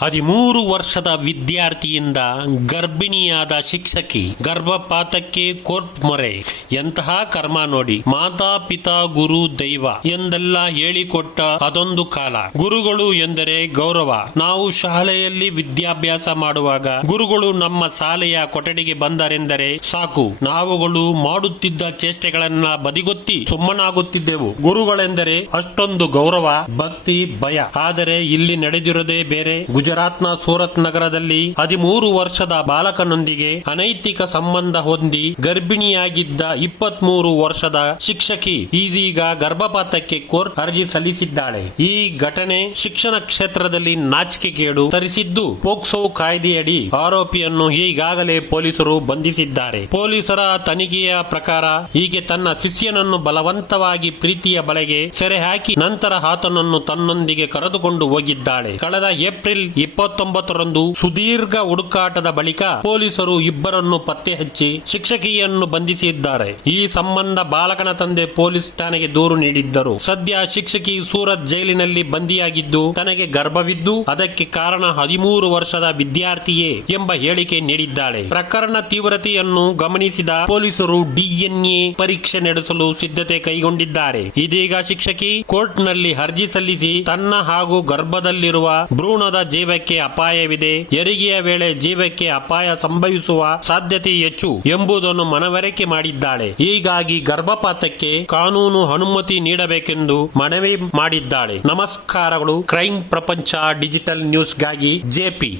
ಹದಿಮೂರು ವರ್ಷದ ವಿದ್ಯಾರ್ಥಿಯಿಂದ ಗರ್ಭಿಣಿಯಾದ ಶಿಕ್ಷಕಿ, ಗರ್ಭಪಾತಕ್ಕೆ ಕೋರ್ಟ್ ಮೊರೆ. ಎಂತಹ ಕರ್ಮ ನೋಡಿ. ಮಾತಾ ಪಿತಾ ಗುರು ದೈವ ಎಂದೆಲ್ಲ ಹೇಳಿಕೊಟ್ಟ ಅದೊಂದು ಕಾಲ. ಗುರುಗಳು ಎಂದರೆ ಗೌರವ. ನಾವು ಶಾಲೆಯಲ್ಲಿ ವಿದ್ಯಾಭ್ಯಾಸ ಮಾಡುವಾಗ ಗುರುಗಳು ನಮ್ಮ ಶಾಲೆಯ ಕೊಠಡಿಗೆ ಬಂದರೆಂದರೆ ಸಾಕು. ನಾವುಗಳು ಮಾಡುತ್ತಿದ್ದ ಚೇಷ್ಟೆಗಳನ್ನ ಬದಿಗೊತ್ತಿ ಸುಮ್ಮನಾಗುತ್ತಿದ್ದೆವು. ಗುರುಗಳೆಂದರೆ ಅಷ್ಟೊಂದು ಗೌರವ, ಭಕ್ತಿ, ಭಯ. ಆದರೆ ಇಲ್ಲಿ ನಡೆದಿರೋದೇ ಬೇರೆ. ಗುಜರಾತ್ನ ಸೂರತ್ ನಗರದಲ್ಲಿ ಹದಿಮೂರು ವರ್ಷದ ಬಾಲಕನೊಂದಿಗೆ ಅನೈತಿಕ ಸಂಬಂಧ ಹೊಂದಿ ಗರ್ಭಿಣಿಯಾಗಿದ್ದ ಇಪ್ಪತ್ಮೂರು ವರ್ಷದ ಶಿಕ್ಷಕಿ ಇದೀಗ ಗರ್ಭಪಾತಕ್ಕೆ ಕೋರ್ಟ್ ಅರ್ಜಿ ಸಲ್ಲಿಸಿದ್ದಾಳೆ. ಈ ಘಟನೆ ಶಿಕ್ಷಣ ಕ್ಷೇತ್ರದಲ್ಲಿ ನಾಚಿಕೆಗೇಡು ತರಿಸಿದ್ದು ಪೋಕ್ಸೋ ಕಾಯ್ದೆಯಡಿ ಆರೋಪಿಯನ್ನು ಈಗಾಗಲೇ ಪೊಲೀಸರು ಬಂಧಿಸಿದ್ದಾರೆ. ಪೊಲೀಸರ ತನಿಖೆಯ ಪ್ರಕಾರ ಈಕೆ ತನ್ನ ಶಿಷ್ಯನನ್ನು ಬಲವಂತವಾಗಿ ಪ್ರೀತಿಯ ಬಲೆಗೆ ಸೆರೆ ಹಾಕಿ ನಂತರ ಆತನನ್ನು ತನ್ನೊಂದಿಗೆ ಕರೆದುಕೊಂಡು ಹೋಗಿದ್ದಾಳೆ. ಕಳೆದ ಏಪ್ರಿಲ್ ಇಪ್ಪತ್ತೊಂಬತ್ತರಂದು ಸುದೀರ್ಘ ಹುಡುಕಾಟದ ಬಳಿಕ ಪೊಲೀಸರು ಇಬ್ಬರನ್ನು ಪತ್ತೆ ಹಚ್ಚಿ ಶಿಕ್ಷಕಿಯನ್ನು ಬಂಧಿಸಿದ್ದಾರೆ. ಈ ಸಂಬಂಧ ಬಾಲಕನ ತಂದೆ ಪೊಲೀಸ್ ಠಾಣೆಗೆ ದೂರು ನೀಡಿದ್ದರು. ಸದ್ಯ ಶಿಕ್ಷಕಿ ಸೂರತ್ ಜೈಲಿನಲ್ಲಿ ಬಂಧಿಯಾಗಿದ್ದು, ತನಗೆ ಗರ್ಭವಿದ್ದು, ಅದಕ್ಕೆ ಕಾರಣ ಹದಿಮೂರು ವರ್ಷದ ವಿದ್ಯಾರ್ಥಿಯೇ ಎಂಬ ಹೇಳಿಕೆ ನೀಡಿದ್ದಾಳೆ. ಪ್ರಕರಣ ತೀವ್ರತೆಯನ್ನು ಗಮನಿಸಿದ ಪೊಲೀಸರು ಡಿಎನ್ಎ ಪರೀಕ್ಷೆ ನಡೆಸಲು ಸಿದ್ಧತೆ ಕೈಗೊಂಡಿದ್ದಾರೆ. ಇದೀಗ ಶಿಕ್ಷಕಿ ಕೋರ್ಟ್ನಲ್ಲಿ ಅರ್ಜಿ ಸಲ್ಲಿಸಿ ತನ್ನ ಹಾಗೂ ಗರ್ಭದಲ್ಲಿರುವ ಭ್ರೂಣದ ಜೀವಕ್ಕೆ ಅಪಾಯವಿದೆ. ಹೆರಿಗೆಯ ವೇಳೆ ಜೀವಕ್ಕೆ ಅಪಾಯ ಸಂಭವಿಸುವ ಸಾಧ್ಯತೆ ಹೆಚ್ಚು ಎಂಬುದನ್ನು ಮನವರಿಕೆ ಮಾಡಿದ್ದಾಳೆ. ಹೀಗಾಗಿ ಗರ್ಭಪಾತಕ್ಕೆ ಕಾನೂನು ಅನುಮತಿ ನೀಡಬೇಕೆಂದು ಮನವಿ ಮಾಡಿದ್ದಾಳೆ. ನಮಸ್ಕಾರಗಳು. ಕ್ರೈಮ್ ಪ್ರಪಂಚ ಡಿಜಿಟಲ್ ನ್ಯೂಸ್ಗಾಗಿ ಜೆಪಿ